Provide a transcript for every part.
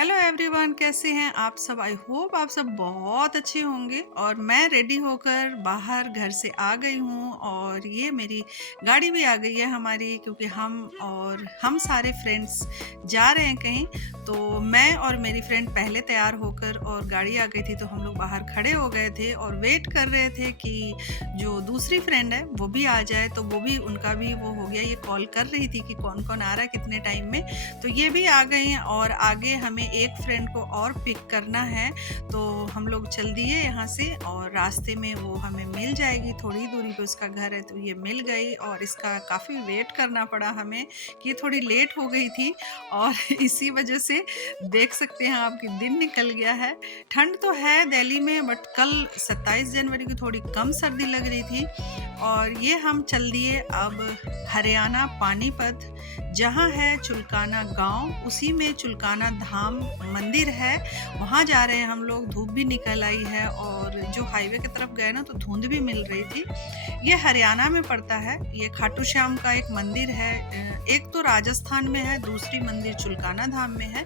Hello everyone, कैसे हैं आप सब। आई होप आप सब बहुत अच्छे होंगे। और मैं रेडी होकर बाहर घर से आ गई हूँ और ये मेरी गाड़ी भी आ गई है हमारी, क्योंकि हम सारे फ्रेंड्स जा रहे हैं कहीं। तो मैं और मेरी फ्रेंड पहले तैयार होकर और गाड़ी आ गई थी, तो हम लोग बाहर खड़े हो गए थे और वेट कर रहे थे कि जो दूसरी फ्रेंड है वो भी आ जाए। तो वो भी, उनका भी वो हो गया, ये कॉल कर रही थी कि कौन कौन आ रहा है कितने टाइम में। तो ये भी आ गई हैं और आगे हमें एक फ्रेंड को और पिक करना है। तो हम लोग चल दिए यहाँ से और रास्ते में वो हमें मिल जाएगी, थोड़ी दूरी पे उसका घर है। तो ये मिल गई और इसका काफ़ी वेट करना पड़ा हमें कि ये थोड़ी लेट हो गई थी। और इसी वजह से देख सकते हैं आपकी दिन निकल गया है। ठंड तो है दिल्ली में, बट कल 27 जनवरी की थोड़ी कम सर्दी लग रही थी। और ये हम चल दिए अब हरियाणा पानीपत, जहाँ है चुलकाना गांव, उसी में चुलकाना धाम मंदिर है। वहाँ जा रहे हैं हम लोग। धूप भी निकल आई है और जो हाईवे की तरफ गए ना, तो धुंध भी मिल रही थी। ये हरियाणा में पड़ता है। ये खाटू श्याम का एक मंदिर है। एक तो राजस्थान में है, दूसरी मंदिर चुलकाना धाम में है।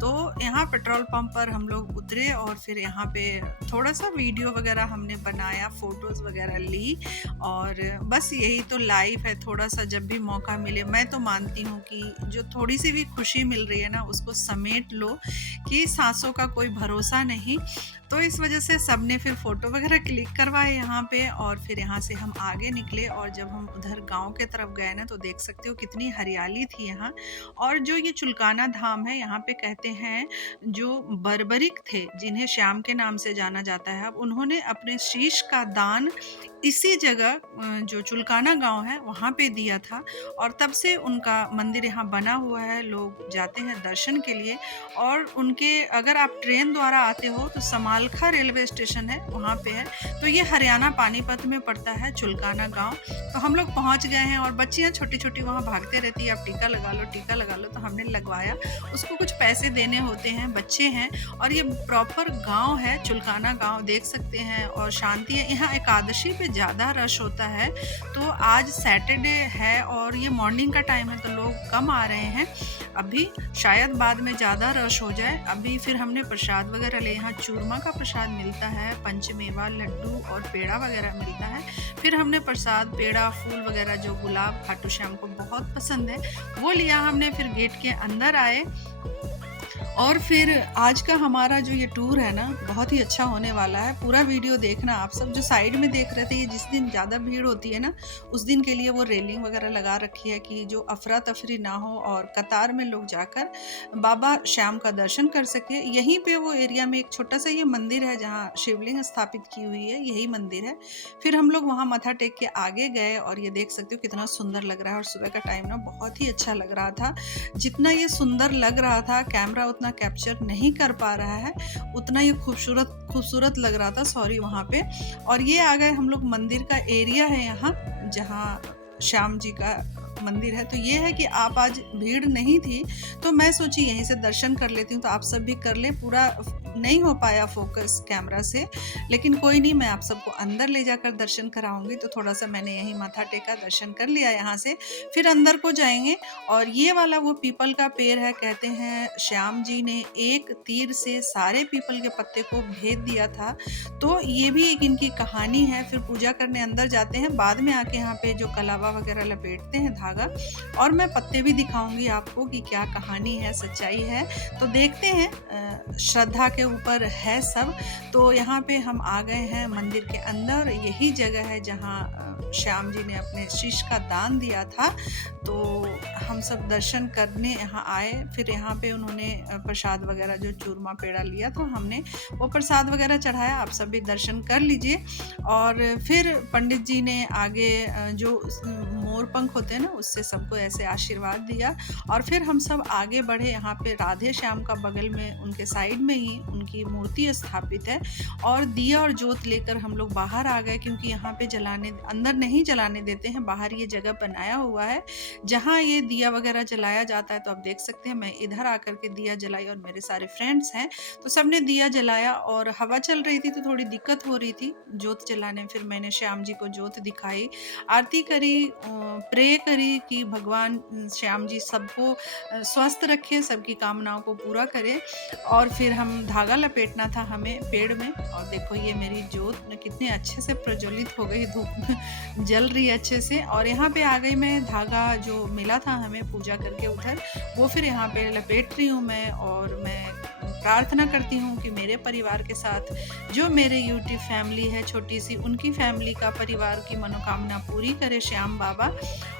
तो यहाँ पेट्रोल पंप पर हम लोग उतरे और फिर यहाँ पे थोड़ा सा वीडियो वगैरह हमने बनाया, फोटोज़ वगैरह ली। और बस यही तो लाइफ है, थोड़ा सा जब भी मौका मिले। मैं तो मानती हूँ कि जो थोड़ी सी भी खुशी मिल रही है ना, उसको समेट लो, कि सांसों का कोई भरोसा नहीं। तो इस वजह से सबने फिर फ़ोटो वगैरह क्लिक करवाए यहाँ पे। और फिर यहाँ से हम आगे निकले और जब हम उधर गांव के तरफ गए ना, तो देख सकते हो कितनी हरियाली थी यहाँ। और जो ये चुलकाना धाम है, यहाँ पे कहते हैं जो बर्बरिक थे, जिन्हें श्याम के नाम से जाना जाता है, अब उन्होंने अपने शीश का दान इसी जगह, जो चुलकाना गांव है, वहाँ पे दिया था। और तब से उनका मंदिर यहाँ बना हुआ है। लोग जाते हैं दर्शन के लिए। और उनके, अगर आप ट्रेन द्वारा आते हो तो समालखा रेलवे स्टेशन है, वहाँ पे है। तो ये हरियाणा पानीपत में पड़ता है चुलकाना गांव। तो हम लोग पहुँच गए हैं और बच्चियाँ छोटी छोटी वहाँ भागते रहती है, आप टीका लगा लो, टीका लगा लो। तो हमने लगवाया। उसको कुछ पैसे देने होते हैं, बच्चे हैं। और ये प्रॉपर गांव है चुलकाना गांव, देख सकते हैं। और शांति है यहाँ। एकादशी पे ज़्यादा रश होता है। तो आज सैटरडे है और ये मॉर्निंग का टाइम है, तो लोग कम आ रहे हैं अभी। शायद बाद में ज़्यादा रश हो जाए। अभी फिर हमने प्रसाद वगैरह ले, यहाँ चूरमा का प्रसाद मिलता है, पंचमेवा, लड्डू और पेड़ा वगैरह मिलता है। फिर हमने प्रसाद, पेड़ा, फूल वगैरह, जो गुलाब खाटू श्याम को बहुत पसंद है, वो लिया हमने। फिर गेट के अंदर आए। और फिर आज का हमारा जो ये टूर है ना, बहुत ही अच्छा होने वाला है। पूरा वीडियो देखना आप सब। जो साइड में देख रहे थे, ये जिस दिन ज़्यादा भीड़ होती है ना, उस दिन के लिए वो रेलिंग वगैरह लगा रखी है कि जो अफरा तफरी ना हो और कतार में लोग जाकर बाबा श्याम का दर्शन कर सके। यहीं पे वो एरिया में एक छोटा सा ये मंदिर है जहाँ शिवलिंग स्थापित की हुई है, यही मंदिर है। फिर हम लोग वहाँ मत्था टेक के आगे गए और ये देख सकते हो कितना सुंदर लग रहा है। और सुबह का टाइम ना बहुत ही अच्छा लग रहा था। जितना ये सुंदर लग रहा था, कैमरा उतना कैप्चर नहीं कर पा रहा है, उतना ये खूबसूरत खूबसूरत लग रहा था, सॉरी, वहाँ पे। और ये आ गए हम लोग, मंदिर का एरिया है यहाँ, जहाँ श्याम जी का मंदिर है। तो ये है कि आप, आज भीड़ नहीं थी तो मैं सोची यहीं से दर्शन कर लेती हूँ, तो आप सब भी कर ले। पूरा नहीं हो पाया फोकस कैमरा से, लेकिन कोई नहीं, मैं आप सबको अंदर ले जाकर दर्शन कराऊंगी। तो थोड़ा सा मैंने यहीं माथा टेका, दर्शन कर लिया यहाँ से। फिर अंदर को जाएंगे। और ये वाला वो पीपल का पेड़ है। कहते हैं श्याम जी ने एक तीर से सारे पीपल के पत्ते को भेद दिया था। तो ये भी एक इनकी कहानी है। फिर पूजा करने अंदर जाते हैं, बाद में आके यहाँ पे जो कलावा वगैरह लपेटते हैं धागा, और मैं पत्ते भी दिखाऊंगी आपको कि क्या कहानी है, सच्चाई है। तो देखते हैं, श्रद्धा के ऊपर है सब। तो यहाँ पे हम आ गए हैं मंदिर के अंदर। यही जगह है जहाँ श्याम जी ने अपने शीश का दान दिया था। तो हम सब दर्शन करने यहाँ आए। फिर यहाँ पे उन्होंने प्रसाद वगैरह, जो चूरमा पेड़ा लिया था हमने, वो प्रसाद वगैरह चढ़ाया। आप सब भी दर्शन कर लीजिए। और फिर पंडित जी ने आगे जो मोर पंख होते हैं ना, उससे सबको ऐसे आशीर्वाद दिया। और फिर हम सब आगे बढ़े। यहाँ पे राधे श्याम का बगल में, उनके साइड में ही उनकी मूर्ति स्थापित है। और दिया और जोत लेकर हम लोग बाहर आ गए, क्योंकि यहाँ पे जलाने, अंदर नहीं जलाने देते हैं, बाहर ये जगह बनाया हुआ है जहाँ ये दिया वगैरह जलाया जाता है। तो आप देख सकते हैं, मैं इधर आकर के दिया जलाई और मेरे सारे फ्रेंड्स हैं, तो सबने दिया जलाया। और हवा चल रही थी तो थोड़ी दिक्कत हो रही थी जोत जलाने में। फिर मैंने श्याम जी को जोत दिखाई, आरती करी, प्रे करी। रही कि भगवान श्याम जी सबको स्वस्थ रखे, सबकी कामनाओं को पूरा करे। और फिर हम धागा लपेटना था हमें पेड़ में, और देखो ये मेरी जोत कितने अच्छे से प्रज्वलित हो गई, धूप में जल रही है अच्छे से। और यहाँ पे आ गई मैं, धागा जो मिला था हमें पूजा करके उधर, वो फिर यहाँ पे लपेट रही हूँ मैं। और मैं प्रार्थना करती हूँ कि मेरे परिवार के साथ जो मेरे यूट्यूब फैमिली है छोटी सी, उनकी फैमिली का, परिवार की मनोकामना पूरी करे श्याम बाबा।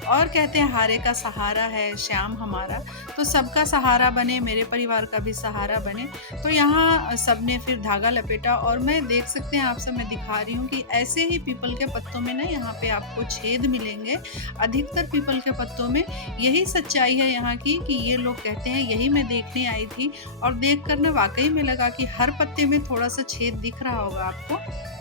और कहते हैं हारे का सहारा है श्याम हमारा, तो सबका सहारा बने, मेरे परिवार का भी सहारा बने। तो यहाँ सबने फिर धागा लपेटा, और मैं देख सकते हैं आप सब, मैं दिखा रही हूँ कि ऐसे ही पीपल के पत्तों में ना यहाँ पे आपको छेद मिलेंगे। अधिकतर पीपल के पत्तों में यही सच्चाई है यहाँ की, कि ये लोग कहते हैं, यही मैं देखने आई थी और देख कर ना वाकई में लगा कि हर पत्ते में थोड़ा सा छेद दिख रहा होगा आपको।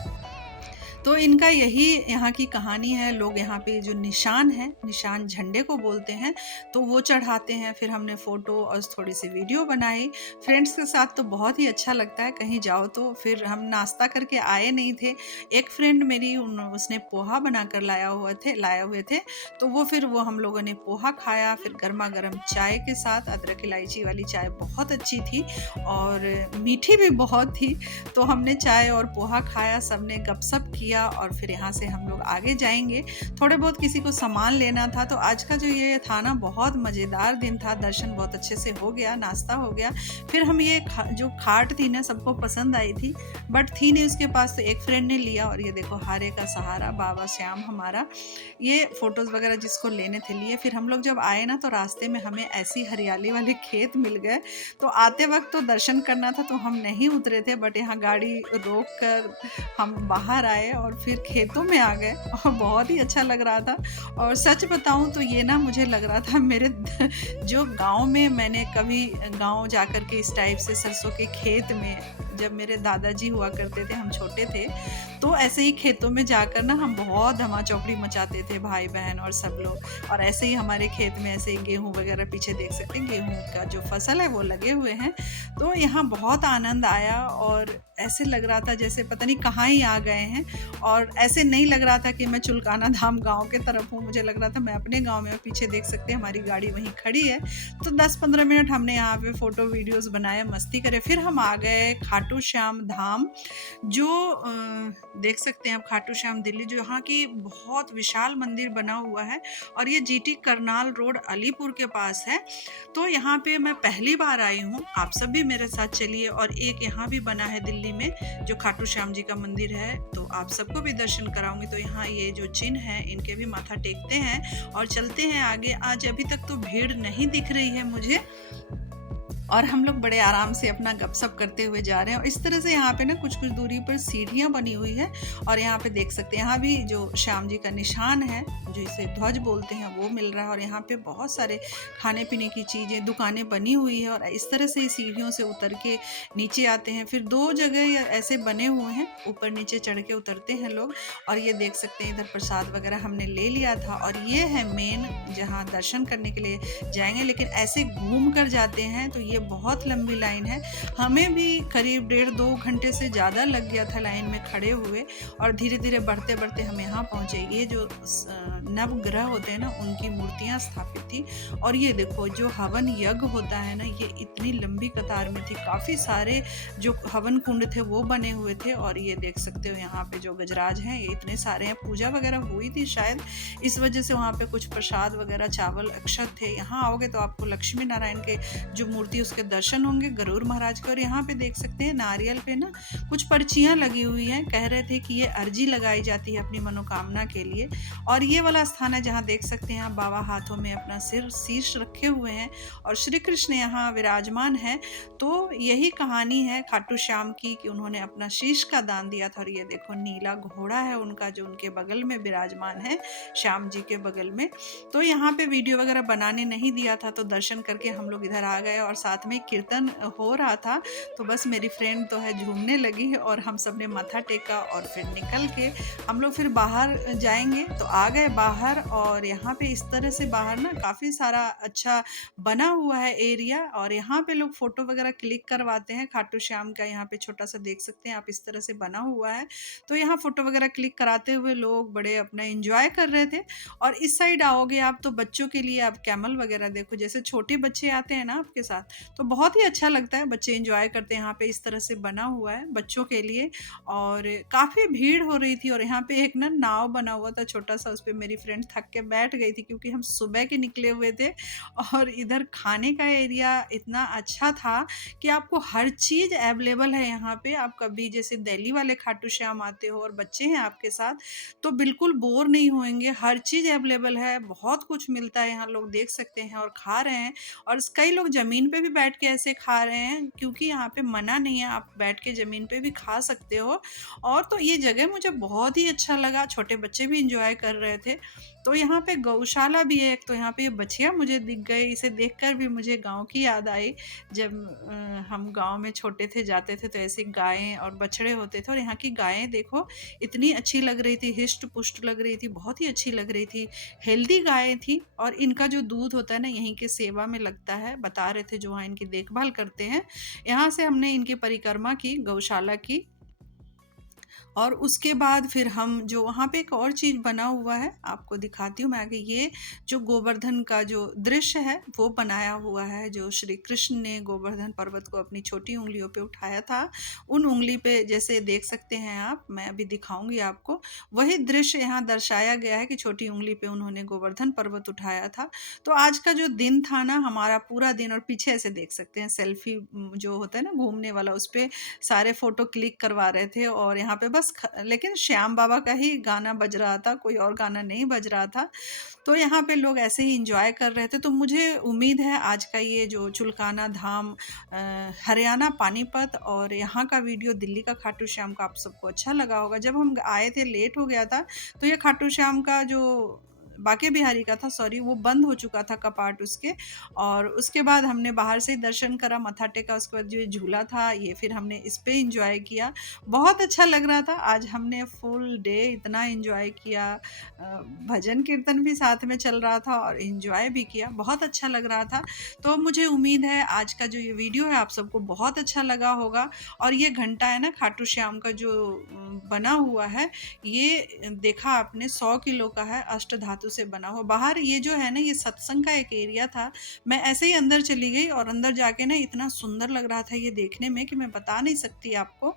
तो इनका यही यहाँ की कहानी है। लोग यहाँ पे जो निशान है, निशान झंडे को बोलते हैं, तो वो चढ़ाते हैं। फिर हमने फ़ोटो और थोड़ी सी वीडियो बनाई फ्रेंड्स के साथ, तो बहुत ही अच्छा लगता है कहीं जाओ तो। फिर हम नाश्ता करके आए नहीं थे, एक फ्रेंड मेरी उसने पोहा बना कर लाए हुए थे, तो वो हम लोगों ने पोहा खाया। फिर गर्मा गर्म चाय के साथ, अदरक इलायची वाली चाय बहुत अच्छी थी और मीठी भी बहुत थी। तो हमने चाय और पोहा खाया, सबने गपशप किया, और फिर यहाँ से हम लोग आगे जाएंगे। थोड़े बहुत किसी को सामान लेना था। तो आज का जो ये था ना, बहुत मज़ेदार दिन था। दर्शन बहुत अच्छे से हो गया, नाश्ता हो गया। फिर हम ये जो खाट थी ना, सबको पसंद आई थी, बट थी नहीं उसके पास, तो एक फ्रेंड ने लिया। और ये देखो हारे का सहारा, बाबा श्याम हमारा, ये फ़ोटोज़ वगैरह जिसको लेने थे लिए। फिर हम लोग जब आए ना, तो रास्ते में हमें ऐसी हरियाली वाले खेत मिल गए। तो आते वक्त तो दर्शन करना था, तो हम नहीं उतरे थे, बट यहाँ गाड़ी रोक कर हम बाहर आए और फिर खेतों में आ गए, और बहुत ही अच्छा लग रहा था। और सच बताऊं तो ये ना, मुझे लग रहा था मेरे जो गांव में मैंने कभी गांव जाकर के इस टाइप से सरसों के खेत में, जब मेरे दादाजी हुआ करते थे, हम छोटे थे, तो ऐसे ही खेतों में जाकर ना हम बहुत धमा चौकड़ी मचाते थे, भाई बहन और सब लोग। और ऐसे ही हमारे खेत में ऐसे ही गेहूं वगैरह, पीछे देख सकते हैं गेहूं का जो फसल है वो लगे हुए हैं। तो यहाँ बहुत आनंद आया, और ऐसे लग रहा था जैसे पता नहीं कहाँ ही आ गए हैं। और ऐसे नहीं लग रहा था कि मैं चुलकाना धाम गांव के तरफ हूँ, मुझे लग रहा था मैं अपने गांव में। पीछे देख सकते हैं हमारी गाड़ी वहीं खड़ी है। तो 10-15 मिनट हमने यहाँ पे फ़ोटो वीडियोस बनाए, मस्ती करे। फिर हम आ गए खाटू श्याम धाम, जो देख सकते हैं आप, खाटू श्याम दिल्ली, जो यहाँ की बहुत विशाल मंदिर बना हुआ है। और ये जीटी करनाल रोड अलीपुर के पास है। तो यहाँ पे मैं पहली बार आई हूँ, आप सब भी मेरे साथ चलिए। और एक यहाँ भी बना है दिल्ली में, जो खाटू श्याम जी का मंदिर है, तो आप सबको भी दर्शन कराऊंगी। तो यहाँ ये जो चिन्ह है, इनके भी माथा टेकते हैं और चलते हैं आगे। आज अभी तक तो भीड़ नहीं दिख रही है मुझे, और हम लोग बड़े आराम से अपना गपशप करते हुए जा रहे हैं। और इस तरह से यहाँ पे ना कुछ कुछ दूरी पर सीढ़ियाँ बनी हुई है, और यहाँ पे देख सकते हैं, यहाँ भी जो श्याम जी का निशान है, जो इसे ध्वज बोलते हैं, वो मिल रहा है। और यहाँ पे बहुत सारे खाने पीने की चीज़ें, दुकानें बनी हुई है। और इस तरह से सीढ़ियों से उतर के नीचे आते हैं। फिर 2 जगह ऐसे बने हुए हैं, ऊपर नीचे चढ़ के उतरते हैं लोग। और ये देख सकते हैं, इधर प्रसाद वगैरह हमने ले लिया था। और ये है मेन, जहाँ दर्शन करने के लिए जाएंगे, लेकिन ऐसे घूम कर जाते हैं, तो ये बहुत लंबी लाइन है। हमें भी करीब 1.5-2 घंटे से ज़्यादा लग गया था लाइन में खड़े हुए। और धीरे धीरे बढ़ते बढ़ते हम यहाँ पहुँचे। ये जो नवग्रह होते हैं ना, उनकी मूर्तियाँ स्थापित थी। और ये देखो, जो हवन यज्ञ होता है ना, ये इतनी लंबी कतार में थी। काफ़ी सारे जो हवन कुंड थे वो बने हुए थे। और ये देख सकते हो यहाँ पे जो गजराज हैं, ये इतने सारे हैं। पूजा वगैरह हुई थी शायद, इस वजह से वहाँ पे कुछ प्रसाद वगैरह, चावल, अक्षत थे। यहाँ आओगे तो आपको लक्ष्मी नारायण के जो मूर्ति, उसके दर्शन होंगे, गरुड़ महाराज के। और यहाँ पे देख सकते हैं नारियल पे ना कुछ पर्चियाँ लगी हुई हैं। कह रहे थे कि ये अर्जी लगाई जाती है अपनी मनोकामना के लिए। और ये वाला स्थान है जहाँ देख सकते हैं आप, बाबा हाथों में अपना शीश रखे हुए हैं, और श्री कृष्ण यहाँ विराजमान है। तो यही कहानी है खाटू श्याम की, कि उन्होंने अपना शीश का दान दिया था। और ये देखो नीला घोड़ा है उनका, जो उनके बगल में विराजमान है, श्याम जी के बगल में। तो यहाँ पे वीडियो वगैरह बनाने नहीं दिया था, तो दर्शन करके हम लोग इधर आ गए। और साथ साथ में कीर्तन हो रहा था, तो बस मेरी फ्रेंड तो है झूमने लगी और हम सब ने माथा टेका और फिर निकल के हम लोग फिर बाहर जाएँगे, तो आ गए बाहर और यहाँ पे इस तरह से बाहर ना काफ़ी सारा अच्छा बना हुआ है एरिया और यहाँ पे लोग फ़ोटो वगैरह क्लिक करवाते हैं। खाटू श्याम का यहाँ पे छोटा-सा देख सकते हैं आप, इस तरह से बना हुआ है। तो यहाँ फ़ोटो वगैरह क्लिक कराते हुए लोग बड़े अपना एन्जॉय कर रहे थे और इस साइड आओगे आप तो बच्चों के लिए आप कैमल वगैरह देखो, जैसे छोटे बच्चे आते हैं ना आपके साथ, तो बहुत ही अच्छा लगता है, बच्चे एन्जॉय करते हैं। यहाँ पे इस तरह से बना हुआ है बच्चों के लिए और काफ़ी भीड़ हो रही थी और यहाँ पे एक ना नाव बना हुआ था छोटा-सा, उस पे मेरी फ्रेंड थक के बैठ गई थी क्योंकि हम सुबह के निकले हुए थे और इधर खाने का एरिया इतना अच्छा था कि आपको हर चीज़ अवेलेबल है यहाँ पे। आप कभी जैसे दिल्ली वाले खाटू श्याम आते हो और बच्चे हैं आपके साथ, तो बिल्कुल बोर नहीं होएँगे, हर चीज़ अवेलेबल है, बहुत कुछ मिलता है यहाँ, लोग देख सकते हैं और खा रहे हैं और कई लोग ज़मीन पे भी बैठ के ऐसे खा रहे हैं क्योंकि यहाँ पे मना नहीं है, आप बैठ के ज़मीन पे भी खा सकते हो। और तो ये जगह मुझे बहुत ही अच्छा लगा, छोटे बच्चे भी एन्जॉय कर रहे थे। तो यहाँ पे गौशाला भी है एक, तो यहाँ पे ये बछिया मुझे दिख गई, इसे देखकर भी मुझे गाँव की याद आई। जब हम गाँव में छोटे थे, जाते थे तो ऐसे गायें और बछड़े होते थे और यहाँ की गायें देखो इतनी अच्छी लग रही थी, हिष्ट-पुष्ट लग रही थी, बहुत ही अच्छी लग रही थी। हेल्दी गायें थी और इनका जो दूध होता है ना यहीं के सेवा में लगता है, बता रहे थे जो वहाँ इनकी देखभाल करते हैं। यहाँ से हमने इनकी परिक्रमा की, गौशाला की और उसके बाद फिर हम जो वहाँ पे एक और चीज़ बना हुआ है, आपको दिखाती हूँ मैं आगे। ये जो गोवर्धन का जो दृश्य है, वो बनाया हुआ है, जो श्री कृष्ण ने गोवर्धन पर्वत को अपनी छोटी उँगलियों पे उठाया था। उन उँगली पे जैसे देख सकते हैं आप, मैं अभी दिखाऊँगी आपको, वही दृश्य यहाँ दर्शाया गया है कि छोटी उँगली पे उन्होंने गोवर्धन पर्वत उठाया था। तो आज का जो दिन था ना, हमारा पूरा दिन और पीछे ऐसे देख सकते हैं सेल्फ़ी जो होता है ना घूमने वाला, उसपे सारे फ़ोटो क्लिक करवा रहे थे और यहाँ पे बस लेकिन श्याम बाबा का ही गाना बज रहा था, कोई और गाना नहीं बज रहा था। तो यहाँ पे लोग ऐसे ही एन्जॉय कर रहे थे। तो मुझे उम्मीद है आज का ये जो चुलकाना धाम हरियाणा पानीपत और यहाँ का वीडियो दिल्ली का खाटू श्याम का आप सबको अच्छा लगा होगा। जब हम आए थे लेट हो गया था, तो ये खाटू श्याम का जो बांके बिहारी का था, सॉरी, वो बंद हो चुका था कपाट उसके और उसके बाद हमने बाहर से ही दर्शन करा, मत्था टेका, उसके बाद जो ये झूला था ये फिर हमने इस पे एन्जॉय किया। बहुत अच्छा लग रहा था, आज हमने फुल डे इतना एन्जॉय किया। भजन कीर्तन भी साथ में चल रहा था और एन्जॉय भी किया, बहुत अच्छा लग रहा था। तो मुझे उम्मीद है आज का जो ये वीडियो है आप सबको बहुत अच्छा लगा होगा और ये घंटा है ना खाटू श्याम का जो बना हुआ है, ये देखा आपने 100 किलो का है, अष्टधातु से बना हुआ। बाहर ये जो है ना ये सत्संग का एक एरिया था, मैं ऐसे ही अंदर चली गई और अंदर जाके ना इतना सुंदर लग रहा था ये देखने में कि मैं बता नहीं सकती आपको।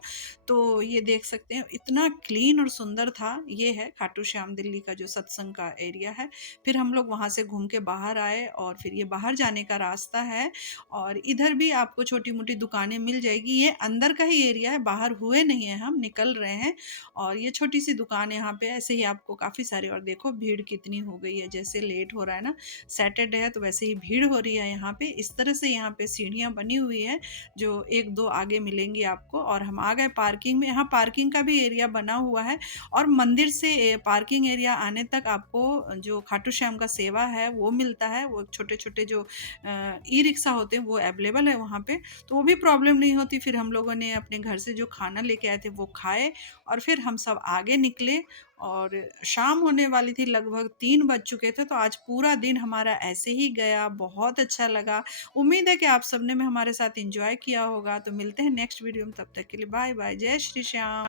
तो ये देख सकते हैं इतना क्लीन और सुंदर था। ये है खाटू श्याम दिल्ली का जो सत्संग का एरिया है। फिर हम लोग वहाँ से घूम के बाहर आए और फिर ये बाहर जाने का रास्ता है और इधर भी आपको छोटी-मोटी दुकानें मिल जाएगी। ये अंदर का ही एरिया है, बाहर हुए नहीं हैं हम, निकल रहे हैं और ये छोटी-सी दुकान यहाँ पे ऐसे ही आपको काफ़ी सारे और देखो भीड़ कितनी हो गई है, जैसे लेट हो रहा है ना, सैटरडे है तो वैसे ही भीड़ हो रही है यहाँ पे। इस तरह से यहाँ पे सीढ़ियाँ बनी हुई हैं जो 1-2 आगे मिलेंगी आपको और हम आ गए पार्किंग में। यहाँ पार्किंग का भी एरिया बना हुआ है और मंदिर से पार्किंग एरिया आने तक आपको जो खाटू श्याम का सेवा है वो मिलता है। वो छोटे-छोटे जो ई-रिक्शा होते हैं वो अवेलेबल है वहाँ पे, तो वो भी प्रॉब्लम नहीं होती। फिर हम लोगों ने अपने घर से जो खाना लेके आए थे वो खाए और फिर हम सब आगे निकले और शाम होने वाली थी, लगभग 3 बज चुके थे। तो आज पूरा दिन हमारा ऐसे ही गया, बहुत अच्छा लगा। उम्मीद है कि आप सबने में हमारे साथ एन्जॉय किया होगा। तो मिलते हैं नेक्स्ट वीडियो में, तब तक के लिए बाय बाय। जय श्री श्याम।